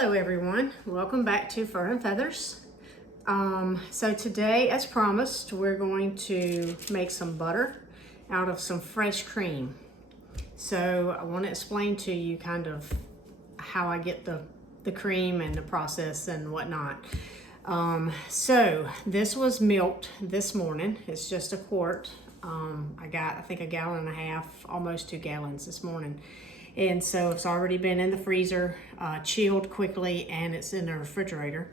Hello everyone, welcome back to Fur and Feathers. So today, as promised, we're going to make some butter out of some fresh cream. So I want to explain to you kind of how I get the cream and the process and whatnot. So this was milked this morning. It's just a quart. I got, I think, 1.5 gallons, almost 2 gallons this morning. And so it's already been in the freezer, chilled quickly, and it's in the refrigerator.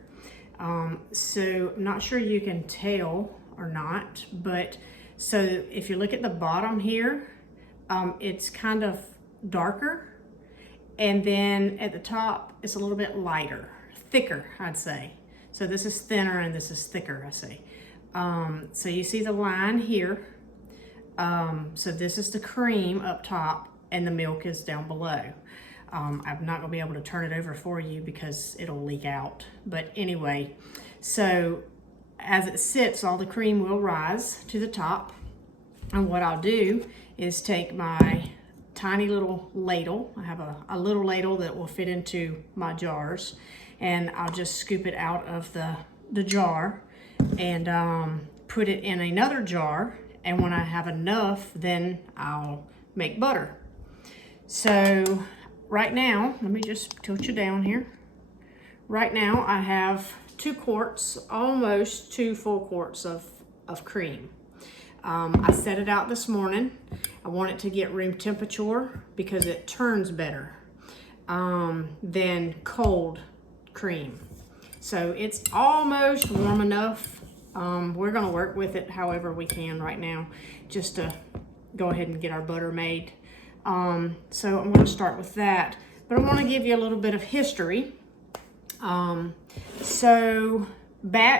So I'm not sure you can tell or not, but so if you look at the bottom here, it's kind of darker. And then at the top, it's a little bit lighter, thicker, I'd say. So this is thinner and this is thicker, I say. So you see the line here. So this is the cream up top and the milk is down below. I'm not gonna be able to turn it over for you because it'll leak out. But anyway, so as it sits, all the cream will rise to the top. And what I'll do is take my tiny little ladle. I have a little ladle that will fit into my jars, and I'll just scoop it out of the jar and put it in another jar. And when I have enough, then I'll make butter. So right now, let me just tilt you down here. Right now I have 2 quarts, almost 2 full quarts of cream. I set it out this morning. I want it to get room temperature because it turns better than cold cream. So it's almost warm enough. We're gonna work with it however we can right now, just to go ahead and get our butter made. So I'm gonna start with that, but I wanna give you a little bit of history. So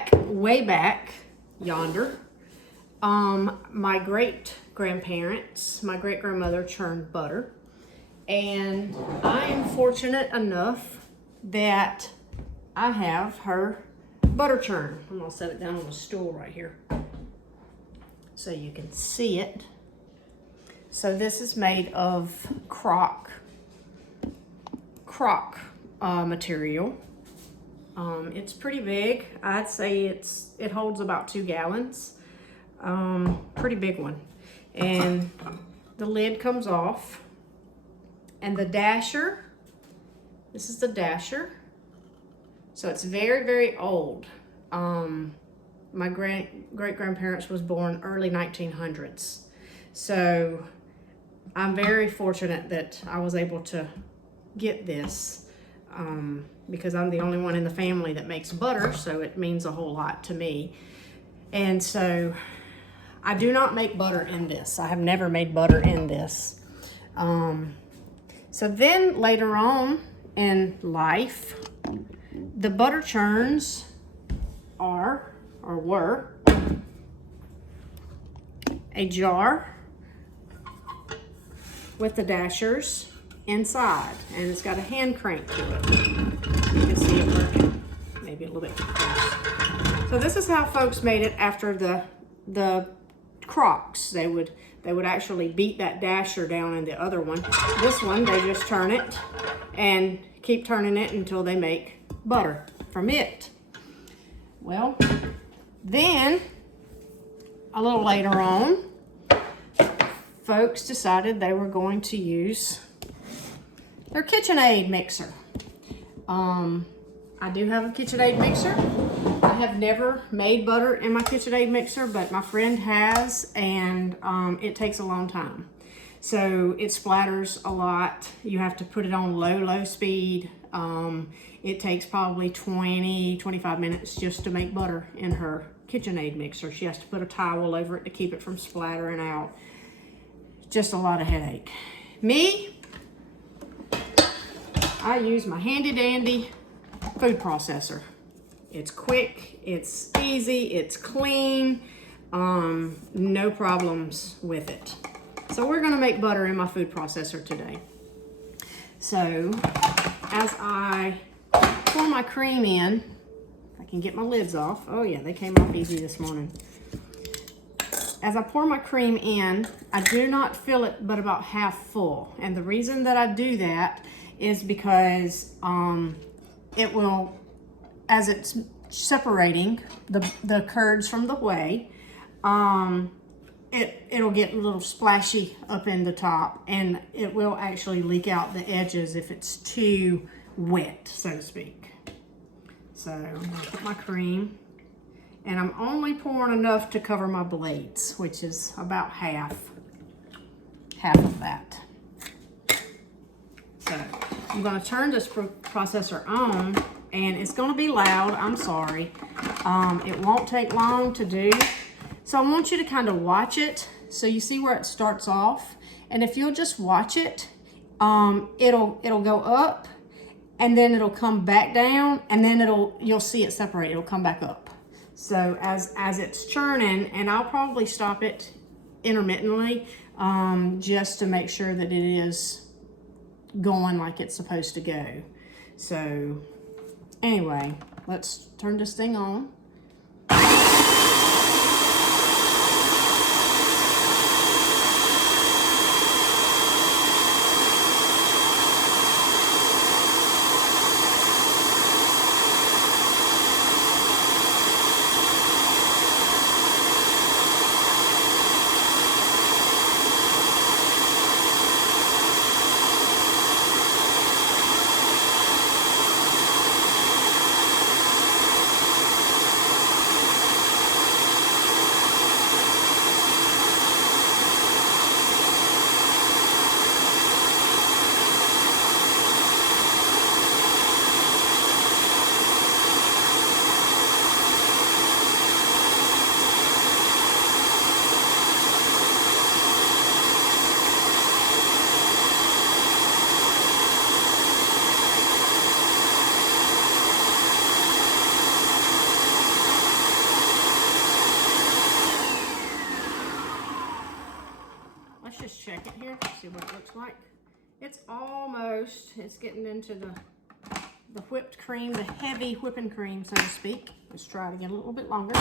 way back yonder, my great-grandparents, my great-grandmother churned butter, and I am fortunate enough that I have her butter churn. I'm gonna set it down on a stool right here so you can see it. So this is made of crock material. It's pretty big. I'd say it holds about 2 gallons. Pretty big one. And the lid comes off. And the dasher, this is the dasher. So it's very, very old. My great-grandparents was born early 1900s. So I'm very fortunate that I was able to get this because I'm the only one in the family that makes butter, so it means a whole lot to me. And so I do not make butter in this. I have never made butter in this. So then later on in life, the butter churns were a jar with the dashers inside, and it's got a hand crank to it. You can see it working, maybe a little bit too close. So this is how folks made it after the crocks. They would actually beat that dasher down in the other one. This one, they just turn it and keep turning it until they make butter from it. Well, then a little later on, folks decided they were going to use their KitchenAid mixer. I do have a KitchenAid mixer. I have never made butter in my KitchenAid mixer, but my friend has, and it takes a long time. So it splatters a lot. You have to put it on low speed. It takes probably 20-25 minutes just to make butter in her KitchenAid mixer. She has to put a towel over it to keep it from splattering out. Just a lot of headache. Me, I use my handy dandy food processor. It's quick, it's easy, it's clean, no problems with it. So we're gonna make butter in my food processor today. So as I pour my cream in, I can get my lids off. Oh yeah, they came off easy this morning. As I pour my cream in, I do not fill it but about half full. And the reason that I do that is because it will, as it's separating the curds from the whey, it'll get a little splashy up in the top, and it will actually leak out the edges if it's too wet, so to speak. So I'm gonna put my cream, and I'm only pouring enough to cover my blades, which is about half of that. So I'm gonna turn this processor on, and it's gonna be loud, I'm sorry. It won't take long to do. So I want you to kind of watch it so you see where it starts off. And if you'll just watch it, it'll go up, and then it'll come back down, and then you'll see it separate, it'll come back up. So as it's churning, and I'll probably stop it intermittently, just to make sure that it is going like it's supposed to go. So anyway, let's turn this thing on. Let's just check it here, see what it looks like. It's getting into the whipped cream, the heavy whipping cream, so to speak. Let's try it again a little bit longer.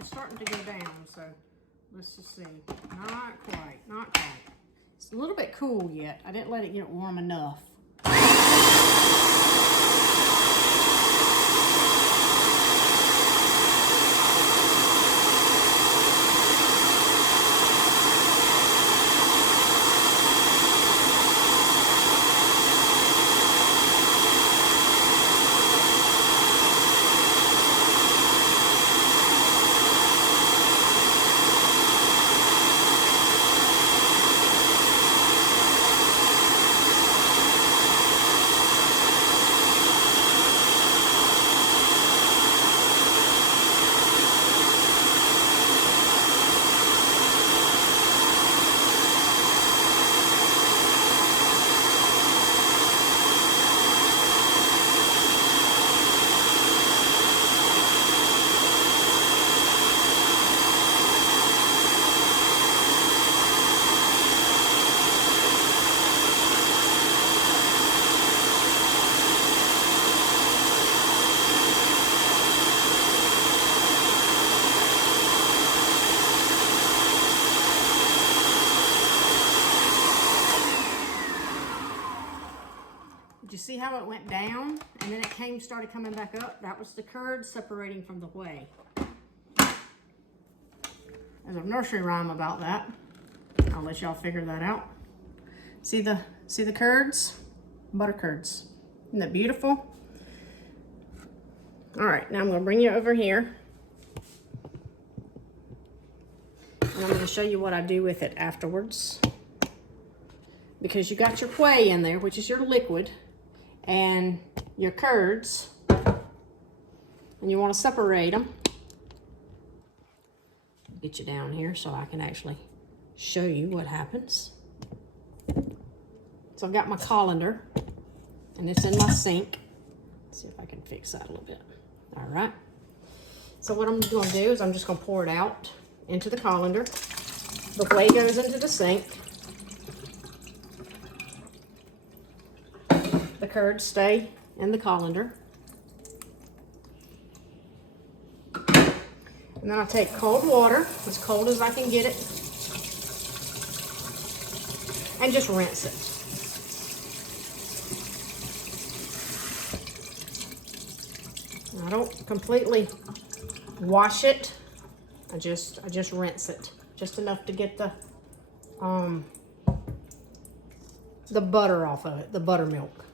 It's starting to go down, so let's just see. Not quite. It's a little bit cool yet. I didn't let it get warm enough. Did you see how it went down and then it started coming back up? That was the curd separating from the whey. There's a nursery rhyme about that. I'll let y'all figure that out. See the curds? Butter curds. Isn't that beautiful? All right, now I'm gonna bring you over here. And I'm gonna show you what I do with it afterwards. because you got your whey in there, which is your liquid, and your curds, and you want to separate them. Get you down here so I can actually show you what happens. So I've got my colander, and it's in my sink. Let's see if I can fix that a little bit. All right. So what I'm going to do is I'm just going to pour it out into the colander. The whey goes into the sink. The curds stay in the colander. And then I take cold water, as cold as I can get it, and just rinse it. I don't completely wash it. I just rinse it, just enough to get the butter off of it, the buttermilk.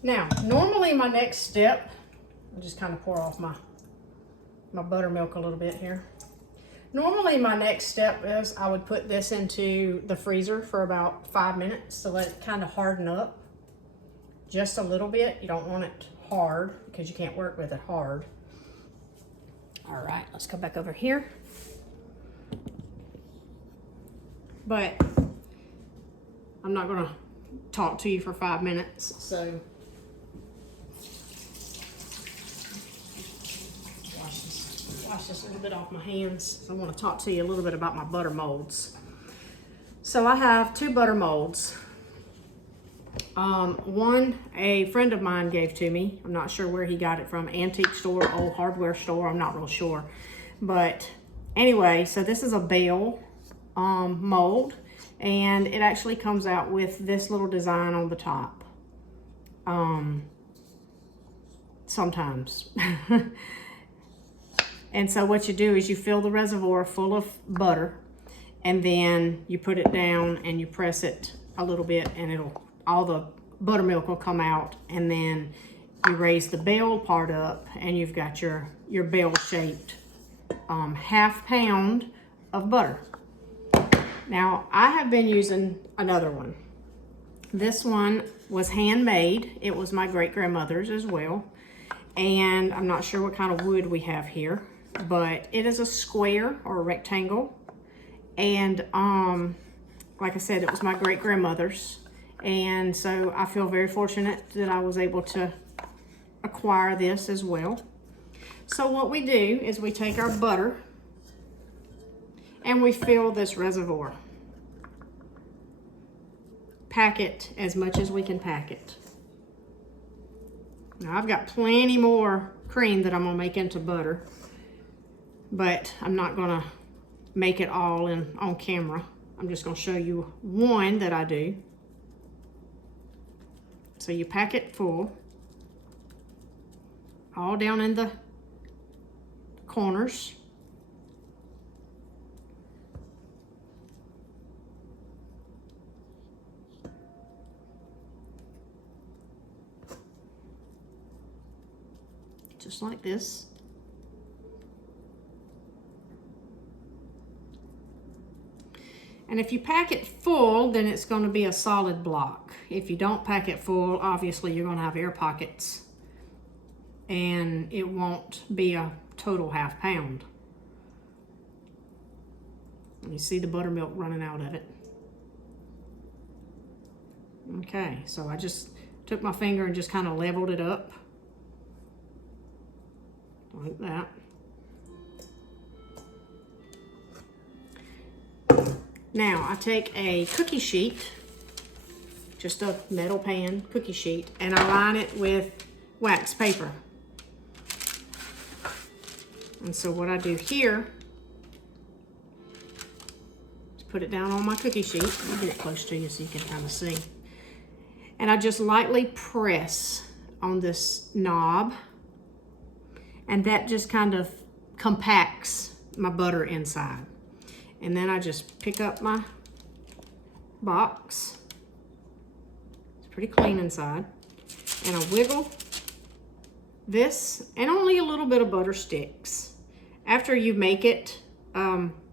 Now, normally my next step, I'll just kind of pour off my buttermilk a little bit here. Normally my next step is I would put this into the freezer for about 5 minutes to let it kind of harden up just a little bit. You don't want it hard because you can't work with it hard. All right, let's go back over here. But I'm not gonna talk to you for 5 minutes, so wash this a little bit off my hands. I want to talk to you a little bit about my butter molds. So I have 2 butter molds. One a friend of mine gave to me. I'm not sure where he got it from. Antique store, old hardware store. I'm not real sure. But anyway, so this is a bell mold, and it actually comes out with this little design on the top. Sometimes. And so what you do is you fill the reservoir full of butter, and then you put it down and you press it a little bit, and all the buttermilk will come out, and then you raise the bell part up, and you've got your bell-shaped ½ pound of butter. Now, I have been using another one. This one was handmade. It was my great-grandmother's as well. And I'm not sure what kind of wood we have here, but it is a square or a rectangle. And like I said, it was my great-grandmother's. And so I feel very fortunate that I was able to acquire this as well. So what we do is we take our butter and we fill this reservoir. Pack it as much as we can pack it. Now I've got plenty more cream that I'm gonna make into butter, but I'm not gonna make it all on camera. I'm just gonna show you one that I do. So you pack it full, all down in the corners. Just like this. And if you pack it full, then it's going to be a solid block. If you don't pack it full, obviously you're going to have air pockets, and it won't be a total ½ pound. And you see the buttermilk running out of it. Okay, so I just took my finger and just kind of leveled it up. Like that. Now I take a cookie sheet, just a metal pan cookie sheet, and I line it with wax paper. And so what I do here is put it down on my cookie sheet. I'll get it close to you so you can kind of see. And I just lightly press on this knob, and that just kind of compacts my butter inside. And then I just pick up my box. It's pretty clean inside. and I wiggle this, and only a little bit of butter sticks. After you make it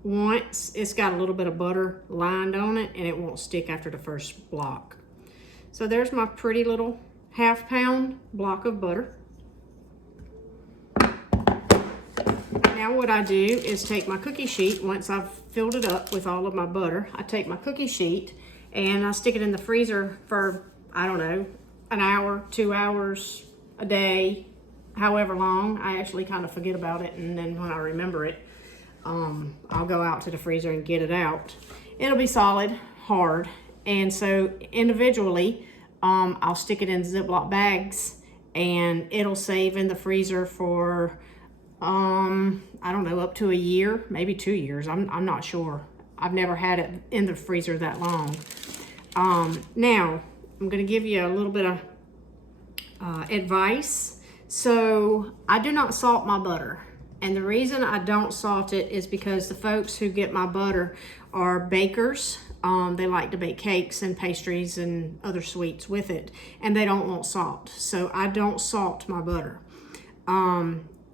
once, it's got a little bit of butter lined on it, and it won't stick after the first block. So there's my pretty little half-pound block of butter. Now what I do is take my cookie sheet. Once I've filled it up with all of my butter, I take my cookie sheet and I stick it in the freezer for, I don't know, an hour, 2 hours, a day, however long. I actually kind of forget about it, and then when I remember it, I'll go out to the freezer and get it out. It'll be solid, hard, and so individually, I'll stick it in Ziploc bags, and it'll save in the freezer for, I don't know, up to a year, maybe 2 years. I'm not sure. I've never had it in the freezer that long. Now, I'm going to give you a little bit of advice. So I do not salt my butter. And the reason I don't salt it is because the folks who get my butter are bakers. They like to bake cakes and pastries and other sweets with it, and they don't want salt. So I don't salt my butter.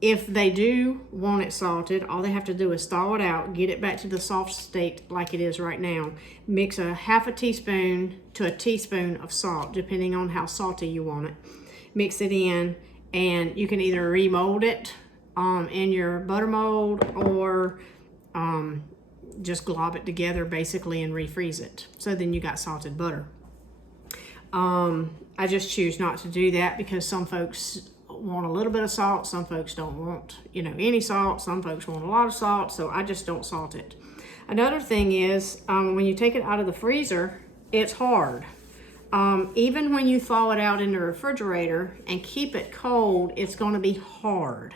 If they do want it salted, all they have to do is thaw it out, get it back to the soft state like it is right now. Mix a half a teaspoon to a teaspoon of salt, depending on how salty you want it. Mix it in, and you can either remold it in your butter mold, or just glob it together basically and refreeze it. So then you got salted butter. I just choose not to do that because some folks want a little bit of salt, some folks don't want, any salt, some folks want a lot of salt, so I just don't salt it. Another thing is, when you take it out of the freezer, it's hard. Even when you thaw it out in the refrigerator and keep it cold, it's going to be hard.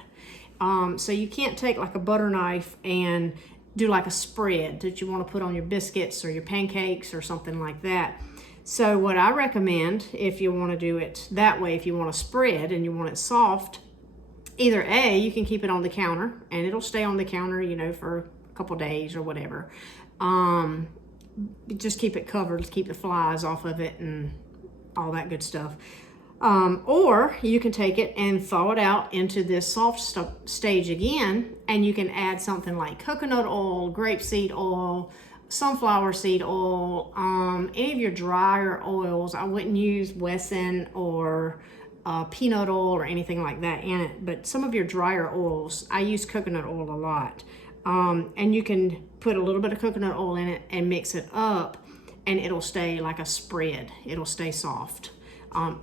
So you can't take like a butter knife and do like a spread that you want to put on your biscuits or your pancakes or something like that. So what I recommend, if you want to do it that way, if you want to spread and you want it soft, either A, you can keep it on the counter and it'll stay on the counter, for a couple days or whatever. Just keep it covered to keep the flies off of it and all that good stuff. Or you can take it and thaw it out into this soft stage again, and you can add something like coconut oil, grapeseed oil, sunflower seed oil, any of your drier oils. I wouldn't use Wesson or peanut oil or anything like that in it, but some of your drier oils, I use coconut oil a lot. And you can put a little bit of coconut oil in it and mix it up, and it'll stay like a spread. It'll stay soft.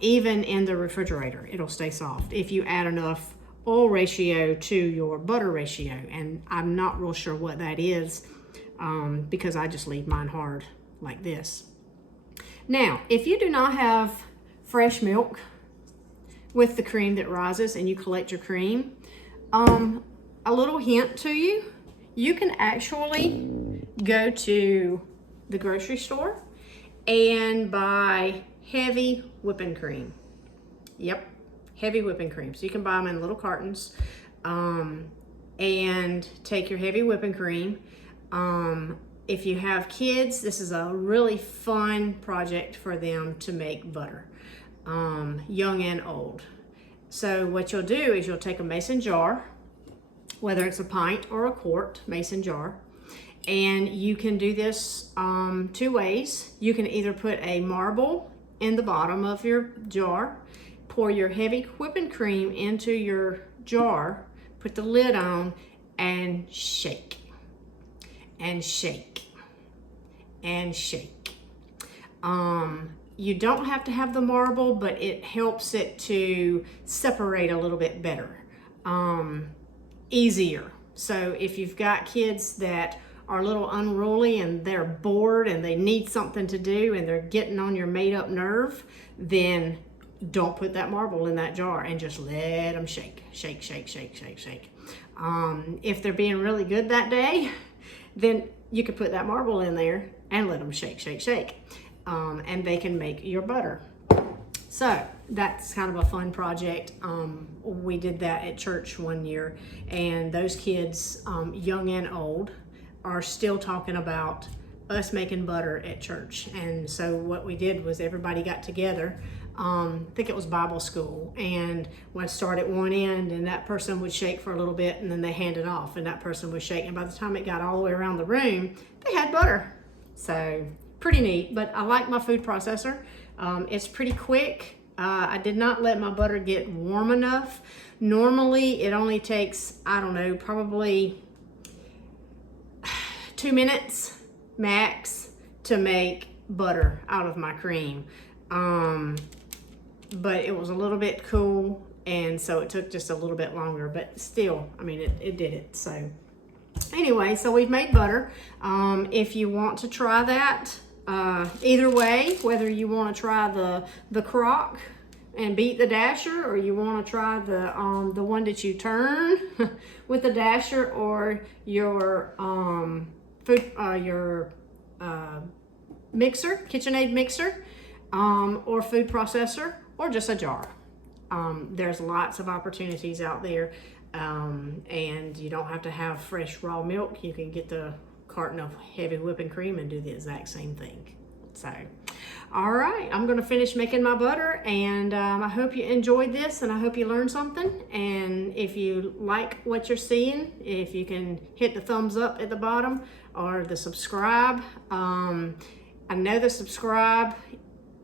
Even in the refrigerator, it'll stay soft if you add enough oil ratio to your butter ratio. And I'm not real sure what that is, because I just leave mine hard like this. Now, if you do not have fresh milk with the cream that rises and you collect your cream, a little hint to you, you can actually go to the grocery store and buy heavy whipping cream. Yep, heavy whipping cream. So you can buy them in little cartons, and take your heavy whipping cream. If you have kids, this is a really fun project for them to make butter, young and old. So what you'll do is you'll take a mason jar, whether it's a pint or a quart mason jar, and you can do this 2 ways. You can either put a marble in the bottom of your jar, pour your heavy whipping cream into your jar, put the lid on, and shake, and shake, and shake. You don't have to have the marble, but it helps it to separate a little bit better, easier. So if you've got kids that are a little unruly and they're bored and they need something to do and they're getting on your made up nerve, then don't put that marble in that jar and just let them shake, shake, shake, shake, shake, shake. If they're being really good that day, then you could put that marble in there and let them shake, shake, shake. And they can make your butter. So that's kind of a fun project. We did that at church one year, and those kids, young and old, are still talking about us making butter at church. And so what we did was everybody got together. I think it was Bible school, and we'd start at one end and that person would shake for a little bit and then they hand it off and that person would shake, and by the time it got all the way around the room they had butter. So pretty neat. But I like my food processor. It's pretty quick. I did not let my butter get warm enough. Normally it only takes, I don't know, probably 2 minutes max to make butter out of my cream. But it was a little bit cool, and so it took just a little bit longer, but still, I mean, it did it. So anyway, so we've made butter. If you want to try that, either way, whether you want to try the crock and beat the dasher, or you want to try the one that you turn with the dasher, or your mixer, KitchenAid mixer, or food processor, or just a jar. There's lots of opportunities out there, and you don't have to have fresh raw milk. You can get the carton of heavy whipping cream and do the exact same thing. So, all right, I'm gonna finish making my butter, and I hope you enjoyed this, and I hope you learned something. And if you like what you're seeing, if you can hit the thumbs up at the bottom or the subscribe. I know the subscribe,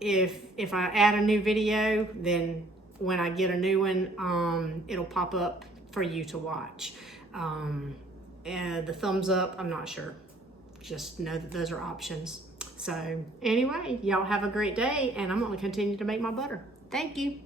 if I add a new video, then when I get a new one, it'll pop up for you to watch. And the thumbs up, I'm not sure. Just know that those are options. So anyway, y'all have a great day, and I'm gonna continue to make my butter. Thank you.